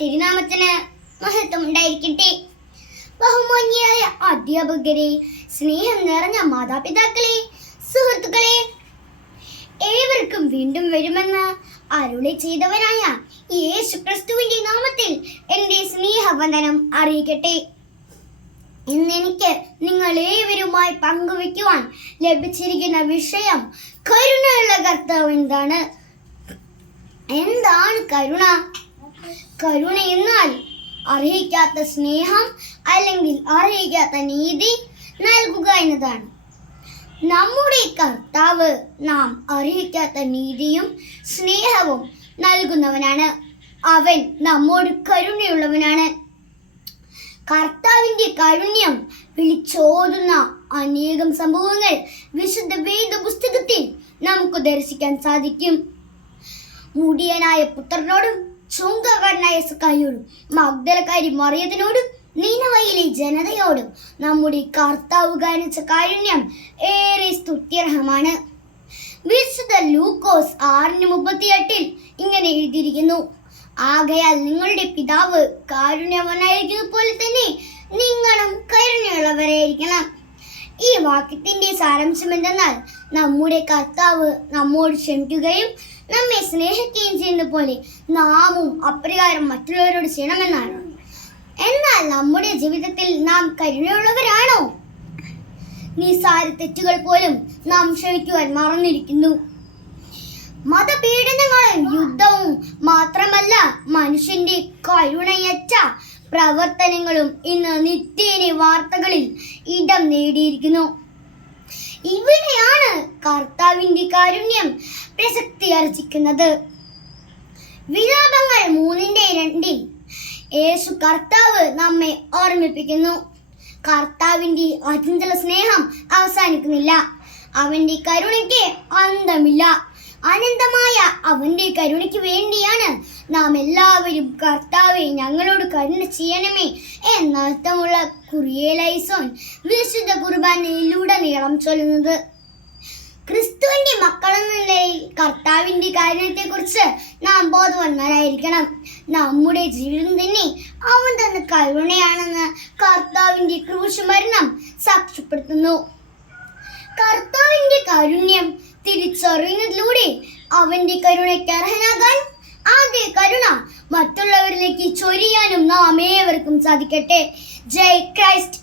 തിരുനാമത്തിന് മഹത്വം ഉണ്ടായിരിക്കട്ടെ. ബഹുമാന്യരായ അധ്യാപകരെ, സ്നേഹം നിറഞ്ഞ മാതാപിതാക്കളെ, സുഹൃത്തുക്കളെ, ഏവർക്കും വീണ്ടും വരുമെന്ന് അരുളി ചെയ്തവനായ യേശു ക്രിസ്തുവിന്റെ നാമത്തിൽ എൻ്റെ സ്നേഹവന്ദനം അറിയിക്കട്ടെ. ഇന്നെനിക്ക് നിങ്ങൾ ഏവരുമായി പങ്കുവയ്ക്കുവാൻ ലഭിച്ചിരിക്കുന്ന വിഷയം കരുണയുള്ള കർത്താവ് എന്താണ്. എന്താണ് കരുണ? കരുണ എന്നാൽ അർഹിക്കാത്ത സ്നേഹം അല്ലെങ്കിൽ അർഹിക്കാത്ത നീതി നൽകുക എന്നതാണ്. നമ്മുടെ കർത്താവ് നാം അർഹിക്കാത്ത നീതിയും സ്നേഹവും നൽകുന്നവനാണ്. അവൻ നമ്മോട് കരുണയുള്ളവനാണ്. കർത്താവിന്റെ കാരുണ്യം വിളിച്ചോതുന്ന അനേകം സംഭവങ്ങൾ വിശുദ്ധ വേദ പുസ്തകത്തിൽ നമുക്ക് ദർശിക്കാൻ സാധിക്കും. മുടിയനായ പുത്രനോടും ചുങ്കക്കാരനായ സക്കായിയോടും മഗ്ദലക്കാരി മറിയത്തിനോടും നീനവയിലെ ജനതയോടും നമ്മുടെ കർത്താവ് കാണിച്ച കാരുണ്യം ഏറെ സ്തുത്യർഹമാണ്. വിശുദ്ധ ലൂക്കോസ് 6:38 ഇങ്ങനെ എഴുതിയിരിക്കുന്നു: ആകയാൽ നിങ്ങളുടെ പിതാവ് കാരുണ്യവാനായിരിക്കുന്നത് പോലെ തന്നെ നിങ്ങളും കരുണയുള്ളവരായിരിക്കണം. ഈ വാക്യത്തിന്റെ സാരാംശം എന്തെന്നാൽ നമ്മുടെ കർത്താവ് നമ്മോട് ക്ഷമിക്കുകയും നമ്മെ സ്നേഹിക്കുകയും ചെയ്യുന്ന പോലെ നാമും അപ്രകാരം മറ്റുള്ളവരോട് ചെയ്യണമെന്നാണ്. എന്നാൽ നമ്മുടെ ജീവിതത്തിൽ നാം കരുണയുള്ളവരാണോ? നിസ്സാര തെറ്റുകൾ പോലും നാം ക്ഷമിക്കുവാൻ മറന്നിരിക്കുന്നു. മതപീഡനങ്ങളും യുദ്ധവും മാത്രമല്ല, മനുഷ്യന്റെ കരുണയറ്റ പ്രവർത്തനങ്ങളും ഇന്ന് നിത്യേന വാർത്തകളിൽ ഇടം നേടിയിരിക്കുന്നു. ഇവിടെയാണ് കർത്താവിന്റെ കാരുണ്യം പ്രസക്തി ആർജിക്കുന്നത്. വിലാപങ്ങൾ 3:2 യേശു കർത്താവ് നമ്മെ ഓർമ്മിപ്പിക്കുന്നു. കർത്താവിന്റെ അചഞ്ചല സ്നേഹം അവസാനിക്കുന്നില്ല. അവന്റെ കരുണയ്ക്ക് അന്തമില്ല. അനന്തമായ അവന്റെ കരുണയ്ക്ക് വേണ്ടിയാണ് നാം എല്ലാവരും കർത്താവെ ഞങ്ങളോട് കരുണ ചെയ്യണമേ എന്നർത്ഥമുള്ള കുറിയേലൈസോൻ വിശുദ്ധ കുർബാനയിലുടനീളം ചൊല്ലുന്നത്. ക്രിസ്തുവിന്റെ മക്കളെന്ന നിലയിൽ കർത്താവിന്റെ കാരുണ്യത്തെ കുറിച്ച് നാം ബോധവാന്മാരായിരിക്കണം. നമ്മുടെ ജീവിതം തന്നെ അവൻ തന്ന കരുണയാണെന്ന് കർത്താവിന്റെ ക്രൂശ് മരണം സാക്ഷ്യപ്പെടുത്തുന്നു. കർത്താവിന്റെ കാരുണ്യം തിരിച്ചറിയുന്നതിലൂടെ അവന്റെ കരുണയ്ക്ക് അർഹനാകാൻ, അതേ കരുണ മറ്റുള്ളവരിലേക്ക് ചൊരിയാനും നാം ഏവർക്കും സാധിക്കട്ടെ. ജയ് ക്രൈസ്റ്റ്.